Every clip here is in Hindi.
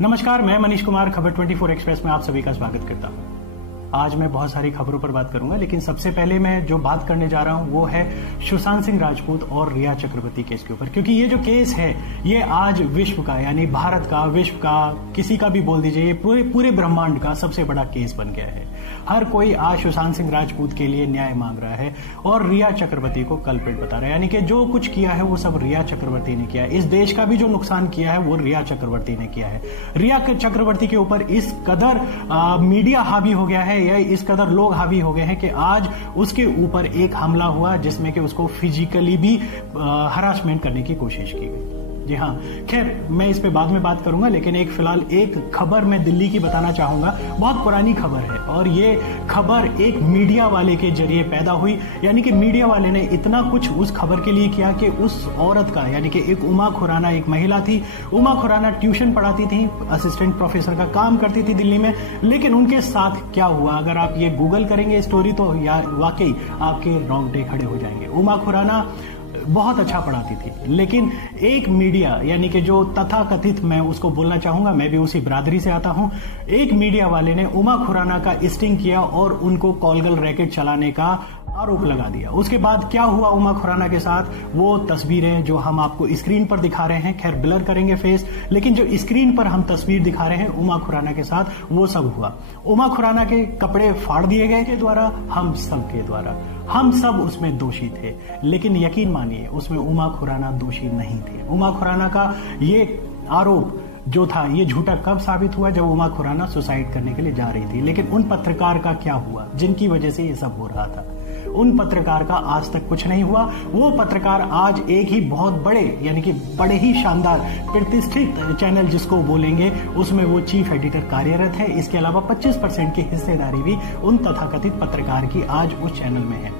नमस्कार, मैं मनीष कुमार खबर 24 एक्सप्रेस में आप सभी का स्वागत करता हूं। आज मैं बहुत सारी खबरों पर बात करूंगा, लेकिन सबसे पहले मैं जो बात करने जा रहा हूं वो है सुशांत सिंह राजपूत और रिया चक्रवर्ती केस के ऊपर, क्योंकि ये जो केस है ये आज विश्व का, यानी भारत का, विश्व का, किसी का भी बोल दीजिए, ये पूरे ब्रह्मांड का सबसे बड़ा केस बन गया है। हर कोई आज सुशांत सिंह राजपूत के लिए न्याय मांग रहा है और रिया चक्रवर्ती को कल्प्रिट बता रहा है, यानी कि जो कुछ किया है वो सब रिया चक्रवर्ती ने किया है। इस देश का भी जो नुकसान किया है वो रिया चक्रवर्ती ने किया है। रिया चक्रवर्ती के ऊपर इस कदर मीडिया हावी हो गया है, या इस कदर लोग हावी हो गए हैं कि आज उसके ऊपर एक हमला हुआ जिसमें कि उसको फिजिकली भी हरासमेंट करने की कोशिश की गई। जी हाँ, खैर मैं इस पे बाद में बात करूंगा, लेकिन एक फिलहाल एक खबर मैं दिल्ली की बताना चाहूंगा। बहुत पुरानी खबर है और ये खबर एक मीडिया वाले के जरिए पैदा हुई, यानी कि मीडिया वाले ने इतना कुछ उस खबर के लिए किया कि उस औरत का, यानी कि एक उमा खुराना एक महिला थी। उमा खुराना ट्यूशन पढ़ाती थी, असिस्टेंट प्रोफेसर का काम करती थी दिल्ली में, लेकिन उनके साथ क्या हुआ, अगर आप ये गूगल करेंगे स्टोरी तो यार वाकई आपके रोंगटे खड़े हो जाएंगे। उमा खुराना बहुत अच्छा पढ़ाती थी, लेकिन एक मीडिया, यानी कि जो तथाकथित, मैं उसको बोलना चाहूंगा, मैं भी उसी बिरादरी से आता हूं, एक मीडिया वाले ने उमा खुराना का स्टिंग किया और उनको कॉलगल रैकेट चलाने का आरोप लगा दिया। उसके बाद क्या हुआ उमा खुराना के साथ, वो तस्वीरें जो हम आपको स्क्रीन पर दिखा रहे हैं, खैर ब्लर करेंगे फेस, लेकिन जो स्क्रीन पर हम तस्वीर दिखा रहे हैं उमा खुराना के साथ, वो सब हुआ। उमा खुराना के कपड़े फाड़ दिए गए के द्वारा, हम सब के द्वारा, हम सब उसमें दोषी थे, लेकिन यकीन मानिए उसमें उमा खुराना दोषी नहीं थे। उमा खुराना का ये आरोप जो था ये झूठा कब साबित हुआ, जब उमा खुराना सुसाइड करने के लिए जा रही थी। लेकिन उन पत्रकार का क्या हुआ जिनकी वजह से ये सब हो रहा था? उन पत्रकार का आज तक कुछ नहीं हुआ। वो पत्रकार आज एक ही बहुत बड़े, यानी कि बड़े ही शानदार प्रतिष्ठित चैनल जिसको बोलेंगे उसमें वो चीफ एडिटर कार्यरत है। इसके अलावा 25% की हिस्सेदारी भी उन तथाकथित पत्रकार की आज उस चैनल में है।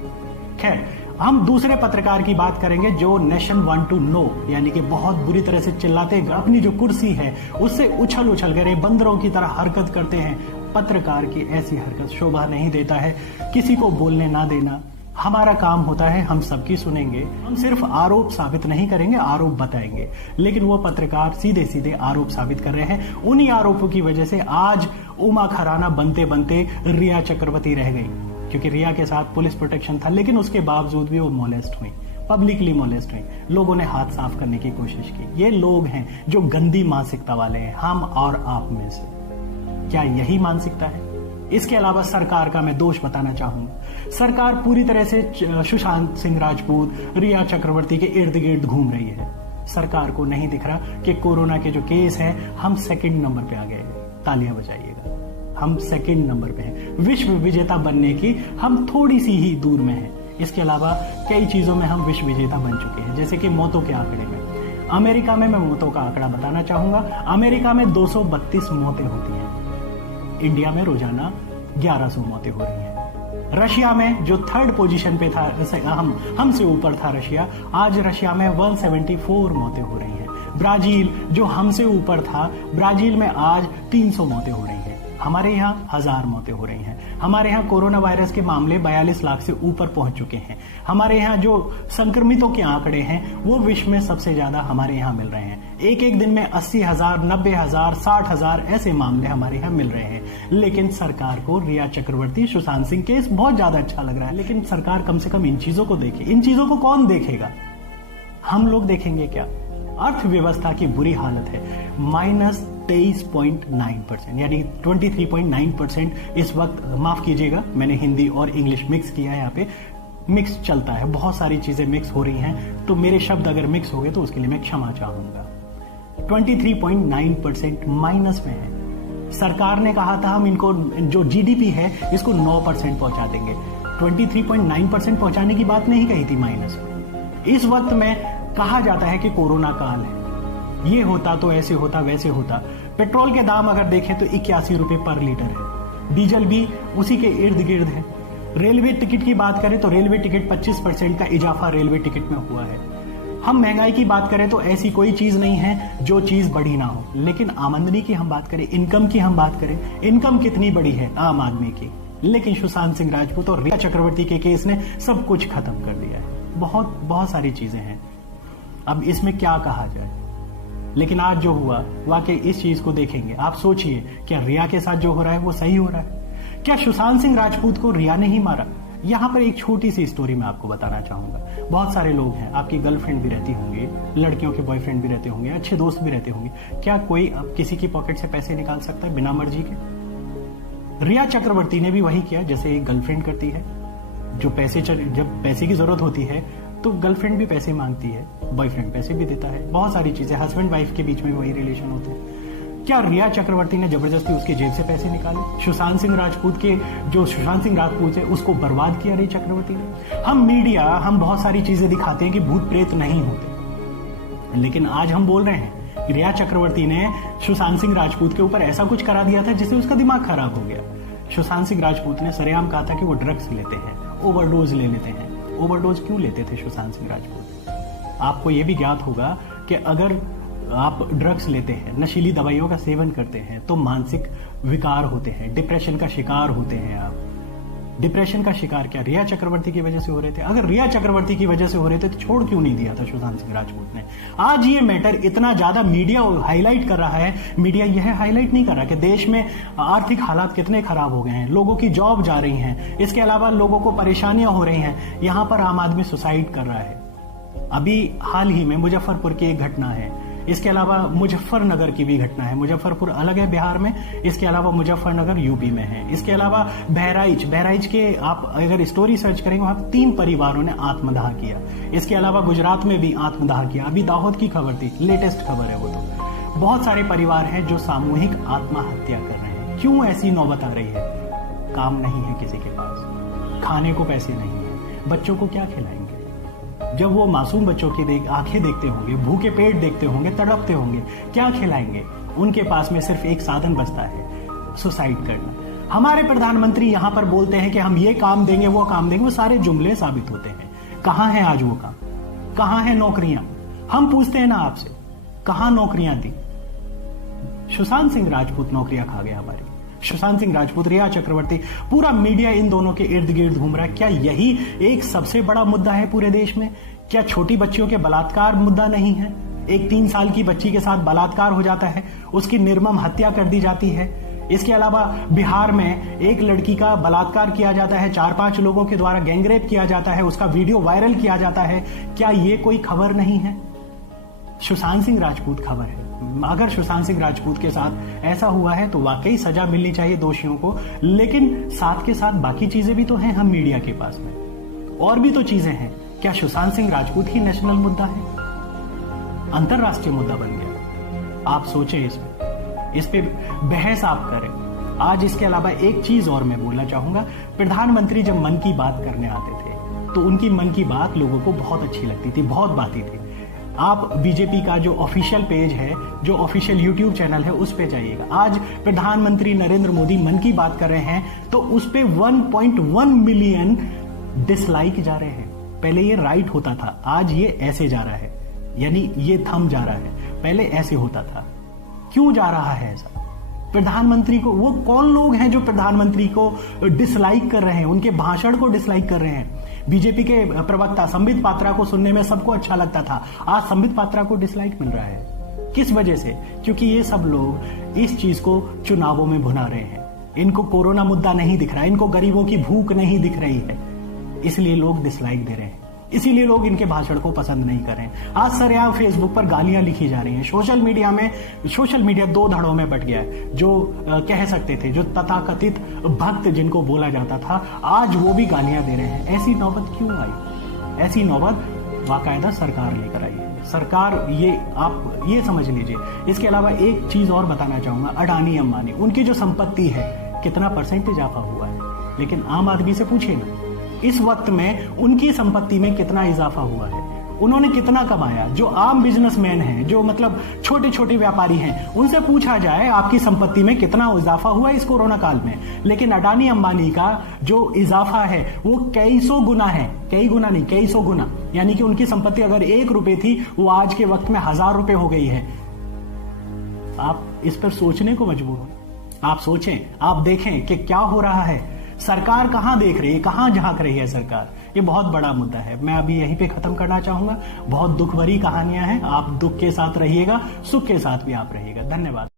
खैर, हम दूसरे पत्रकार की बात करेंगे जो नेशन वांट टू नो, यानी कि बहुत बुरी तरह से चिल्लाते, अपनी जो कुर्सी है उससे उछल उछल कर बंदरों की तरह हरकत करते हैं। पत्रकार की ऐसी हरकत शोभा नहीं देता है, किसी को बोलने ना देना। हमारा काम होता है हम सबकी सुनेंगे, हम सिर्फ आरोप साबित नहीं करेंगे, आरोप बताएंगे। लेकिन वो पत्रकार सीधे सीधे आरोप साबित कर रहे हैं। उन्हीं आरोपों की वजह से आज उमा खुराना बनते बनते रिया चक्रवर्ती रह गई, क्योंकि रिया के साथ पुलिस प्रोटेक्शन था, लेकिन उसके बावजूद भी वो मोलेस्ट हुई, पब्लिकली मोलेस्ट हुई। लोगों ने हाथ साफ करने की कोशिश की। ये लोग हैं जो गंदी मानसिकता वाले हैं, हम और आप में से। क्या यही मानसिकता है? इसके अलावा सरकार का मैं दोष बताना चाहूंगा। सरकार पूरी तरह से सुशांत सिंह राजपूत, रिया चक्रवर्ती के इर्द गिर्द घूम रही है। सरकार को नहीं दिख रहा कि कोरोना के जो केस है, हम सेकंड नंबर पे आ गए। तालियां बजाइएगा, हम सेकंड नंबर पे हैं। विश्व विजेता बनने की हम थोड़ी सी ही दूर में हैं। इसके अलावा कई चीजों में हम विश्व विजेता बन चुके हैं, जैसे कि मौतों के आंकड़े में। अमेरिका में मैं मौतों का आंकड़ा बताना चाहूंगा। अमेरिका में 232 मौतें होती हैं, इंडिया में रोजाना 1100 मौतें हो रही हैं। रशिया में जो थर्ड पोजीशन पे था, हमसे ऊपर था रशिया, आज रशिया में 174 मौतें हो रही हैं। ब्राजील जो हमसे ऊपर था, ब्राजील में आज 300 मौतें हो रही हैं। हमारे यहाँ 1000 मौतें हो रही हैं। हमारे यहाँ कोरोना वायरस के मामले 42 लाख से ऊपर पहुंच चुके हैं। हमारे यहाँ जो संक्रमितों के आंकड़े हैं वो विश्व में सबसे ज्यादा हमारे यहाँ मिल रहे हैं। एक एक दिन में 80,000, 90,000, 60,000 ऐसे मामले हमारे यहाँ मिल रहे हैं। लेकिन सरकार को रिया चक्रवर्ती, सुशांत सिंह केस बहुत ज्यादा अच्छा लग रहा है, लेकिन सरकार कम से कम इन चीजों को देखे। इन चीजों को कौन देखेगा? हम लोग देखेंगे क्या? अर्थव्यवस्था की बुरी हालत है, -23.9%, यानी 23.9% इस वक्त। माफ कीजिएगा, मैंने हिंदी और इंग्लिश मिक्स किया है, यहाँ पे मिक्स चलता है, बहुत सारी चीजें मिक्स हो रही हैं, तो मेरे शब्द अगर मिक्स हो गए तो उसके लिए मैं क्षमा चाहूंगा। 23.9% माइनस में है। सरकार ने कहा था हम इनको जो जीडीपी है इसको 9% पहुंचा देंगे। 23.9% पहुंचाने की बात नहीं कही थी माइनस में। इस वक्त में कहा जाता है कि कोरोना काल है, ये होता तो ऐसे होता वैसे होता। पेट्रोल के दाम अगर देखें तो 81 रुपए पर लीटर है, डीजल भी उसी के इर्द गिर्द है। रेलवे टिकट की बात करें तो रेलवे टिकट 25% का इजाफा रेलवे टिकट में हुआ है। हम महंगाई की बात करें तो ऐसी कोई चीज नहीं है जो चीज बढ़ी ना हो, लेकिन आमदनी की हम बात करें, इनकम की हम बात करें, इनकम कितनी बड़ी है आम आदमी की। लेकिन सुशांत सिंह राजपूत और रिया चक्रवर्ती के केस ने सब कुछ खत्म कर दिया है। बहुत सारी चीजें हैं। अब इसमें क्या कहा जाए? लेकिन आज जो हुआ, वाकई इस चीज को देखेंगे, आप सोचिए, क्या रिया के साथ जो हो रहा है वो सही हो रहा है? क्या सुशांत सिंह राजपूत को रिया ने ही मारा? यहां पर एक छोटी सी स्टोरी मैं आपको बताना चाहूंगा। बहुत सारे लोग हैं, आपकी गर्लफ्रेंड भी रहती होंगी, लड़कियों के बॉयफ्रेंड भी रहते होंगे, अच्छे दोस्त भी रहते होंगे। क्या कोई किसी की पॉकेट से पैसे निकाल सकता है बिना मर्जी के? रिया चक्रवर्ती ने भी वही किया जैसे एक गर्लफ्रेंड करती है। जब पैसे की जरूरत होती है तो गर्लफ्रेंड भी पैसे मांगती है, बॉयफ्रेंड पैसे भी देता है, बहुत सारी चीजें, हस्बैंड वाइफ के बीच में वही रिलेशन होते हैं। क्या रिया चक्रवर्ती ने जबरदस्ती उसकी जेब से पैसे निकाले? सुशांत सिंह राजपूत है उसको बर्बाद किया रिया चक्रवर्ती ने। हम बहुत सारी चीजें दिखाते हैं कि भूत प्रेत नहीं होते, लेकिन आज हम बोल रहे हैं रिया चक्रवर्ती ने सुशांत सिंह राजपूत के ऊपर ऐसा कुछ करा दिया था जिससे उसका दिमाग खराब हो गया। सुशांत सिंह राजपूत ने सरेआम कहा था कि वो ड्रग्स लेते हैं, ओवरडोज ले लेते हैं। ओवरडोज क्यों लेते थे सुशांत सिंह राजपूत? आपको यह भी ज्ञात होगा कि अगर आप ड्रग्स लेते हैं, नशीली दवाइयों का सेवन करते हैं, तो मानसिक विकार होते हैं, डिप्रेशन का शिकार होते हैं आप। डिप्रेशन का शिकार क्या रिया चक्रवर्ती की वजह से हो रहे थे? अगर रिया चक्रवर्ती की वजह से हो रहे थे तो छोड़ क्यों नहीं दिया था सुशांत सिंह राजपूत ने? आज ये मैटर इतना ज्यादा मीडिया हाईलाइट कर रहा है। मीडिया यह हाईलाइट नहीं कर रहा कि देश में आर्थिक हालात कितने खराब हो गए हैं, लोगों की जॉब जा रही हैं, इसके अलावा लोगों को परेशानियां हो रही हैं। यहां पर आम आदमी सुसाइड कर रहा है। अभी हाल ही में मुजफ्फरपुर की एक घटना है, इसके अलावा मुजफ्फरनगर की भी घटना है। मुजफ्फरपुर अलग है बिहार में, इसके अलावा मुजफ्फरनगर यूपी में है। इसके अलावा बहराइच के आप अगर स्टोरी सर्च करेंगे वहां 3 परिवारों ने आत्मदाह किया। इसके अलावा गुजरात में भी आत्मदाह किया। अभी दाहोद की खबर थी, लेटेस्ट खबर है वो। तो बहुत सारे परिवार हैं जो सामूहिक आत्महत्या कर रहे हैं। क्यों ऐसी नौबत आ रही है? काम नहीं है किसी के पास, खाने को पैसे नहीं है, बच्चों को क्या खिलाएंगे? जब वो मासूम बच्चों की आंखें देखते होंगे, भूखे पेट देखते होंगे, तड़पते होंगे, क्या खिलाएंगे? उनके पास में सिर्फ एक साधन बचता है, सुसाइड करना। हमारे प्रधानमंत्री यहां पर बोलते हैं कि हम ये काम देंगे, वो काम देंगे, वो सारे जुमले साबित होते हैं। कहां है आज वो काम? कहां है नौकरियां? हम पूछते हैं ना आपसे, कहां नौकरियां दी? सुशांत सिंह राजपूत नौकरियां खा गया हमारी। सुशांत सिंह राजपूत, रिया चक्रवर्ती, पूरा मीडिया इन दोनों के इर्द गिर्द घूम रहा है। क्या यही एक सबसे बड़ा मुद्दा है पूरे देश में? क्या छोटी बच्चियों के बलात्कार मुद्दा नहीं है? एक 3 साल की बच्ची के साथ बलात्कार हो जाता है, उसकी निर्मम हत्या कर दी जाती है। इसके अलावा बिहार में एक लड़की का बलात्कार किया जाता है, 4-5 लोगों के द्वारा गैंगरेप किया जाता है, उसका वीडियो वायरल किया जाता है। क्या ये कोई खबर नहीं है? सुशांत सिंह राजपूत खबर है। अगर सुशांत सिंह राजपूत के साथ ऐसा हुआ है तो वाकई सजा मिलनी चाहिए दोषियों को, लेकिन साथ के साथ बाकी चीजें भी तो हैं हम मीडिया के पास में, और भी तो चीजें हैं। क्या सुशांत सिंह राजपूत ही नेशनल मुद्दा है? अंतरराष्ट्रीय मुद्दा बन गया। आप सोचें इस पे बहस आप करें। आज इसके अलावा एक चीज और मैं बोलना चाहूंगा। प्रधानमंत्री जब मन की बात करने आते थे तो उनकी मन की बात लोगों को बहुत अच्छी लगती थी, बहुत बातें थी। आप बीजेपी का जो ऑफिशियल पेज है, जो ऑफिशियल यूट्यूब चैनल है, उस पे जाइएगा। आज प्रधानमंत्री नरेंद्र मोदी मन की बात कर रहे हैं तो उस पे 1.1 मिलियन डिसलाइक जा रहे हैं। पहले ये राइट होता था, आज ये ऐसे जा रहा है, यानी ये थम जा रहा है। पहले ऐसे होता था। क्यों जा रहा है ऐसा? प्रधानमंत्री को, वो कौन लोग हैं जो प्रधानमंत्री को डिसलाइक कर रहे हैं, उनके भाषण को डिसलाइक कर रहे हैं? बीजेपी के प्रवक्ता संबित पात्रा को सुनने में सबको अच्छा लगता था, आज संबित पात्रा को डिसलाइक मिल रहा है। किस वजह से? क्योंकि ये सब लोग इस चीज को चुनावों में भुना रहे हैं। इनको कोरोना मुद्दा नहीं दिख रहा, इनको गरीबों की भूख नहीं दिख रही है, इसलिए लोग डिसलाइक दे रहे हैं, इसीलिए लोग इनके भाषण को पसंद नहीं कर रहे हैं। आज सरेआम फेसबुक पर गालियां लिखी जा रही हैं। सोशल मीडिया 2 धड़ों में बट गया है। जो कह सकते थे, जो तथाकथित भक्त जिनको बोला जाता था, आज वो भी गालियां दे रहे हैं। ऐसी नौबत क्यों आई? ऐसी नौबत बाकायदा सरकार लेकर आई है। सरकार, ये आप ये समझ लीजिए। इसके अलावा एक चीज और बताना चाहूंगा, अडानी अंबानी, उनकी जो संपत्ति है कितना % इजाफा हुआ है? लेकिन आम आदमी से पूछिए ना, इस वक्त में उनकी संपत्ति में कितना इजाफा हुआ है, उन्होंने कितना कमाया? जो आम बिजनेसमैन हैं, जो मतलब छोटे छोटे व्यापारी हैं, उनसे पूछा जाए आपकी संपत्ति में कितना इजाफा हुआ इस कोरोना काल में। लेकिन अडानी अंबानी का जो इजाफा है वो कई सौ गुना है, कई गुना नहीं, कई सौ गुना। यानी कि उनकी संपत्ति अगर 1 रुपए थी, वो आज के वक्त में 1000 रुपए हो गई है। आप इस पर सोचने को मजबूर हो। आप सोचें, आप देखें कि क्या हो रहा है। सरकार कहां देख रही है, कहां झांक रही है सरकार? ये बहुत बड़ा मुद्दा है। मैं अभी यहीं पे खत्म करना चाहूंगा। बहुत दुख भरी कहानियां हैं, आप दुख के साथ रहिएगा, सुख के साथ भी आप रहिएगा। धन्यवाद।